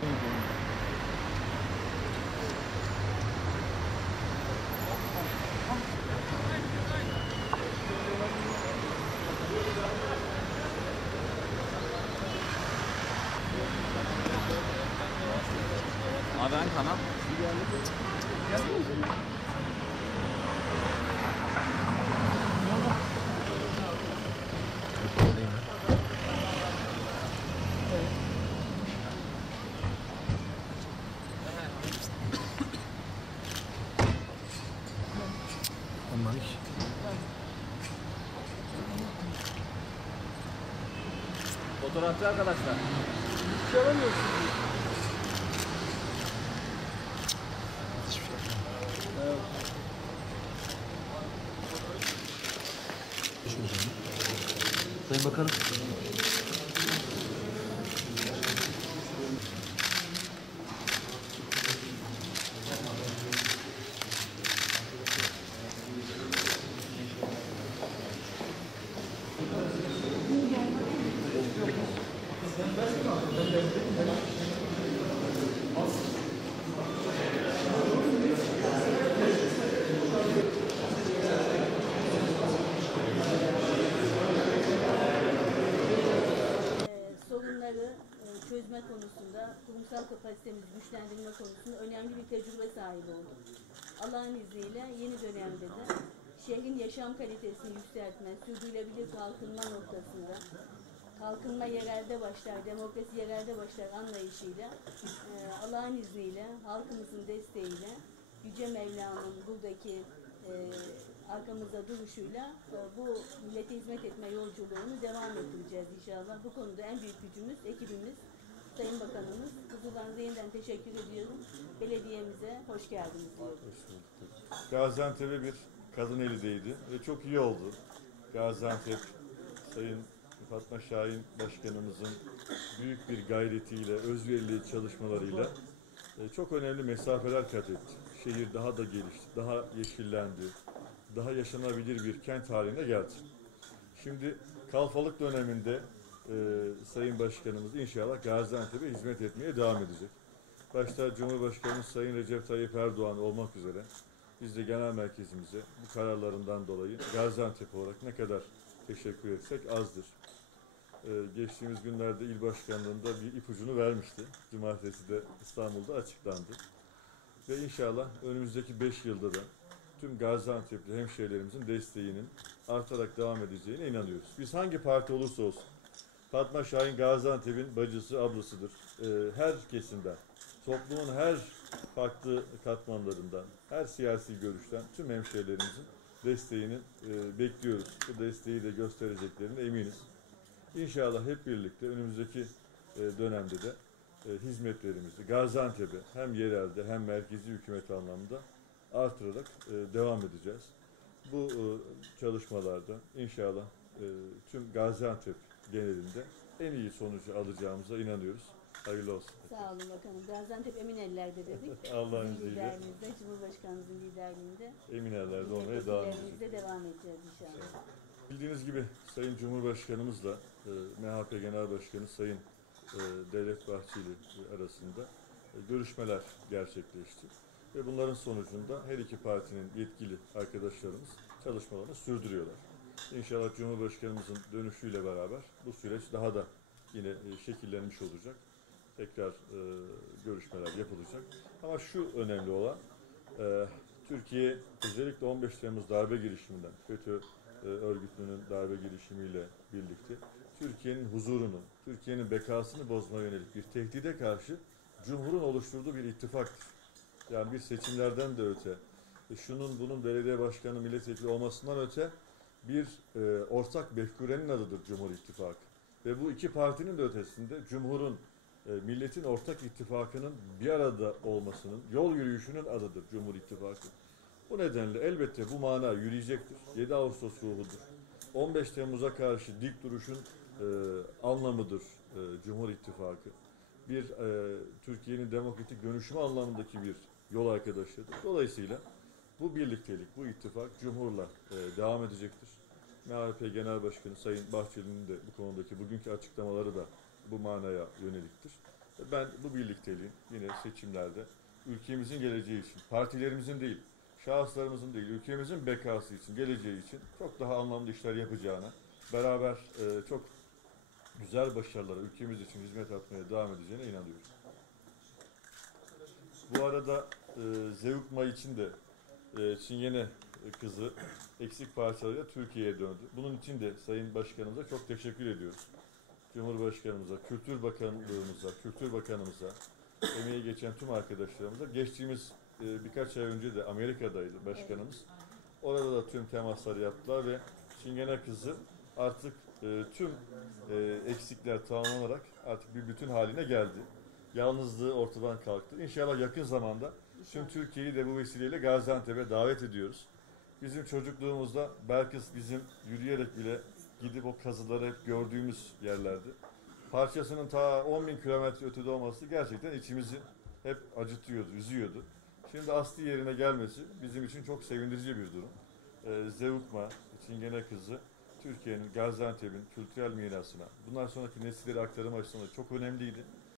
Abi hangi kanal? Anladık. Fotoğrafçı arkadaşlar. Hiç yaramıyorsun. Evet. Sayın Bakanım. Sorunları çözme konusunda, kurumsal kapasitemizi güçlendirme konusunda önemli bir tecrübe sahibi olduk. Allah'ın izniyle yeni dönemde de şehrin yaşam kalitesini yükseltme, sürdürülebilir kalkınma noktasında, kalkınma yerelde başlar, demokrasi yerelde başlar anlayışıyla Allah'ın izniyle, halkımızın desteğiyle, Yüce Mevla'nın buradaki arkamızda duruşuyla bu millete hizmet etme yolculuğunu devam ettireceğiz inşallah. Bu konuda en büyük gücümüz, ekibimiz, Sayın Bakanımız. Huzurlarınıza yeniden teşekkür ediyorum. Belediyemize hoş geldiniz diyorum. Gaziantep'e bir kadın eli değdi ve çok iyi oldu. Gaziantep, Sayın Fatma Şahin Başkanımızın büyük bir gayretiyle, özverili çalışmalarıyla çok önemli mesafeler kat etti. Şehir daha da gelişti, daha yeşillendi, daha yaşanabilir bir kent haline geldi. Şimdi kalfalık döneminde Sayın Başkanımız inşallah Gaziantep'e hizmet etmeye devam edecek. Başta Cumhurbaşkanımız Sayın Recep Tayyip Erdoğan olmak üzere biz de genel merkezimize bu kararlarından dolayı Gaziantep olarak ne kadar teşekkür etsek azdır. Geçtiğimiz günlerde il başkanlığında bir ipucunu vermişti. Cumartesi de İstanbul'da açıklandı. Ve inşallah önümüzdeki 5 yılda da tüm Gaziantep'li hemşehrilerimizin desteğinin artarak devam edeceğine inanıyoruz. Biz hangi parti olursa olsun, Fatma Şahin Gaziantep'in bacısı, ablasıdır. Her kesimden, toplumun her farklı katmanlarından, her siyasi görüşten tüm hemşehrilerimizin desteğini bekliyoruz. Bu desteği de göstereceklerine eminiz. İnşallah hep birlikte önümüzdeki dönemde de hizmetlerimizi Gaziantep'e hem yerelde hem merkezi hükümet anlamında artırarak devam edeceğiz. Bu çalışmalarda inşallah tüm Gaziantep genelinde en iyi sonucu alacağımıza inanıyoruz. Hayırlı olsun. Sağ olun bakanım. Gaziantep emin ellerde dedik. Allah'ın Bizim izniyle. liderliğimizde, Cumhurbaşkanımızın liderliğinde. Emin ellerde olmaya devam edeceğiz. Devam edeceğiz inşallah. Bildiğiniz gibi Sayın Cumhurbaşkanımızla MHP Genel Başkanı Sayın Devlet Bahçeli arasında görüşmeler gerçekleşti. Ve bunların sonucunda her iki partinin yetkili arkadaşlarımız çalışmalarını sürdürüyorlar. İnşallah Cumhurbaşkanımızın dönüşüyle beraber bu süreç daha da yine şekillenmiş olacak. Tekrar görüşmeler yapılacak. Ama şu önemli olan, Türkiye özellikle 15 Temmuz darbe girişiminden, FETÖ örgütünün darbe girişimiyle birlikte Türkiye'nin huzurunu, Türkiye'nin bekasını bozmaya yönelik bir tehdide karşı Cumhur'un oluşturduğu bir ittifaktır. Yani bir seçimlerden de öte, şunun bunun belediye başkanı, milletvekili olmasından öte bir ortak mefkurenin adıdır Cumhur İttifakı. Ve bu iki partinin de ötesinde Cumhur'un, milletin ortak ittifakının bir arada olmasının, yol yürüyüşünün adıdır Cumhur İttifakı. Bu nedenle elbette bu mana yürüyecektir. 7 Ağustos ruhudur. 15 Temmuz'a karşı dik duruşun anlamıdır Cumhur İttifakı. Bir Türkiye'nin demokratik dönüşümü anlamındaki bir yol arkadaşıdır. Dolayısıyla bu birliktelik, bu ittifak Cumhur'la devam edecektir. MHP Genel Başkanı Sayın Bahçeli'nin de bu konudaki bugünkü açıklamaları da bu manaya yöneliktir. Ben bu birlikteliğin yine seçimlerde ülkemizin geleceği için, partilerimizin değil, şahıslarımızın değil, ülkemizin bekası için, geleceği için çok daha anlamlı işler yapacağına, beraber çok güzel başarılara ülkemiz için hizmet etmeye devam edeceğine inanıyorum. Bu arada Zeugma için de Çingene kızı eksik parçalarıyla Türkiye'ye döndü. Bunun için de Sayın Başkanımıza çok teşekkür ediyoruz. Cumhurbaşkanımıza, Kültür Bakanlığımıza, Kültür Bakanımıza, emeği geçen tüm arkadaşlarımıza. Geçtiğimiz birkaç ay önce de Amerika'daydı başkanımız. Orada da tüm temasları yaptılar ve Çingene kızı artık tüm eksikler tamamlanarak artık bir bütün haline geldi. Yalnızlığı ortadan kalktı. İnşallah yakın zamanda tüm Türkiye'yi de bu vesileyle Gaziantep'e davet ediyoruz. Bizim çocukluğumuzda Belkıs bizim yürüyerek bile gidip o kazıları hep gördüğümüz yerlerdi. Parçasının ta 10.000 kilometre ötede olması gerçekten içimizi hep acıtıyordu, üzüyordu. Şimdi asli yerine gelmesi bizim için çok sevindirici bir durum. Zeugma, Çingene kızı, Türkiye'nin, Gaziantep'in kültürel mirasına, bundan sonraki nesillere aktarım açısından çok önemliydi.